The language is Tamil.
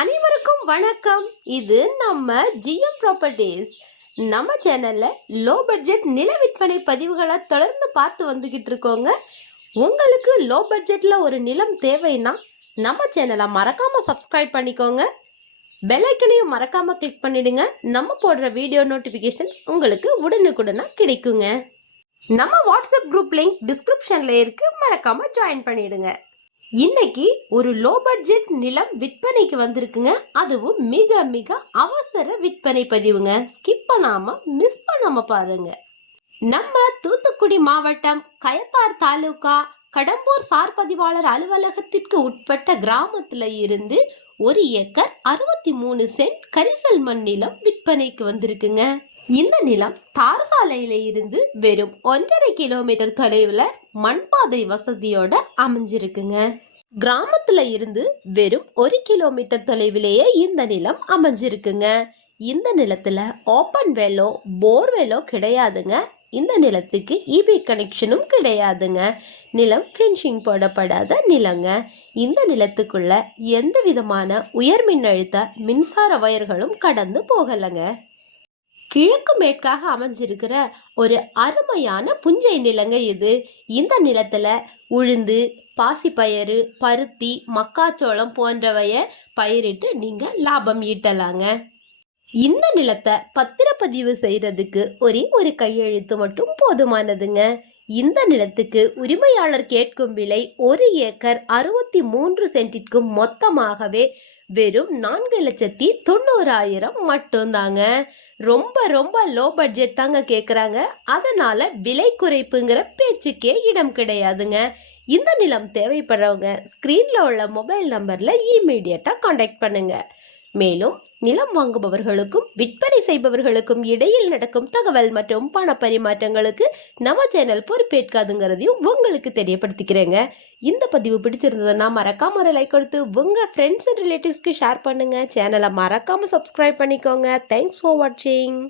அனைவருக்கும் வணக்கம். இது நம்ம ஜிஎம் ப்ராப்பர்ட்டிஸ். நம்ம சேனல்ல லோ பட்ஜெட் நில விற்பனை பதிவுகளை தொடர்ந்து பார்த்து வந்துகிட்டு இருக்கோங்க. உங்களுக்கு லோ பட்ஜெட்ல ஒரு நிலம் தேவைன்னா நம்ம சேனலை மறக்காம சப்ஸ்கிரைப் பண்ணிக்கோங்க. பெல் ஐக்கனையும் மறக்காம கிளிக் பண்ணிடுங்க. நம்ம போடுற வீடியோ நோட்டிபிகேஷன்ஸ் உங்களுக்கு உடனுக்குடனா கிடைக்குங்க. நம்ம வாட்ஸ்அப் குரூப் லிங்க் டிஸ்கிரிப்ஷன்ல இருக்கு, மறக்காம ஜாயின் பண்ணிடுங்க. இன்னைக்கு ஒரு லோ பட்ஜெட் நிலம் விற்பனைக்கு வந்திருக்குங்க. அதுவும் மிக மிக அவசர விற்பனை பதிவுங்க. ஸ்கிப் பண்ணாம மிஸ் பண்ணாம பாருங்க. நம்ம தூத்துக்குடி மாவட்டம் கயத்தார் தாலுகா கடம்பூர் சார் பதிவாளர் அலுவலகத்திற்கு உட்பட்ட கிராமத்துல இருந்து 1 ஏக்கர் 63 சென்ட் கரிசல் மண் நிலம் விற்பனைக்கு வந்திருக்குங்க. இந்த நிலம் தார் சாலையில இருந்து வெறும் 1.5 கிலோமீட்டர் தொலைவுல மண்பாதை வசதியோட அமைஞ்சிருக்குங்க. கிராமத்துல இருந்து வெறும் 1 கிலோமீட்டர் தொலைவிலேயே இந்த நிலம் அமைஞ்சிருக்குங்க. இந்த நிலத்துல ஓப்பன் வெல்லோ போர்வெல்லோ கிடையாதுங்க. இந்த நிலத்துக்கு இபி கனெக்ஷனும் கிடையாதுங்க. நிலம் ஃபென்சிங் போடப்படாத நிலங்க. இந்த நிலத்துக்குள்ள எந்த விதமான உயர் மின்னழுத்த மின்சார வயர்களும் கடந்து போகலைங்க. கிழக்கு மேற்காக அமைஞ்சிருக்கிற ஒரு அருமையான புஞ்சை நிலங்க இது. இந்த நிலத்துல உளுந்து, பாசிப்பயிறு, பருத்தி, மக்காச்சோளம் போன்றவைய பயிரிட்டு நீங்க லாபம் ஈட்டலாங்க. இந்த நிலத்தை பத்திரப்பதிவு செய்யறதுக்கு ஒரே ஒரு கையெழுத்து மட்டும் போதுமானதுங்க. இந்த நிலத்துக்கு உரிமையாளர் கேட்கும் விலை 1 ஏக்கர் 63 சென்டிற்கும் மொத்தமாகவே வெறும் 4,90,000 மட்டும்தாங்க. ரொம்ப ரொம்ப லோ பட்ஜெட் தாங்க கேட்குறாங்க. அதனால விலை குறைப்புங்கிற பேச்சுக்கே இடம் கிடையாதுங்க. இந்த நிலம் தேவைப்படுறவங்க ஸ்க்ரீனில் உள்ள மொபைல் நம்பரில் இமீடியட்டாக காண்டாக்ட் பண்ணுங்க. மேலும் நிலம் வாங்குபவர்களுக்கும் விற்பனை செய்பவர்களுக்கும் இடையில் நடக்கும் தகவல் மற்றும் பண பரிமாற்றங்களுக்கு நம்ம சேனல் பொறுப்பேற்காதுங்கிறதையும் உங்களுக்கு தெரியப்படுத்திக்கிறேங்க. இந்த பதிவு பிடிச்சிருந்ததுன்னா மறக்காம ஒரு லைக் கொடுத்து உங்கள் ஃப்ரெண்ட்ஸ் அண்ட் ரிலேட்டிவ்ஸ்க்கு ஷேர் பண்ணுங்கள். சேனலை மறக்காமல் சப்ஸ்கிரைப் பண்ணிக்கோங்க. தேங்க்ஸ் ஃபார் வாட்சிங்.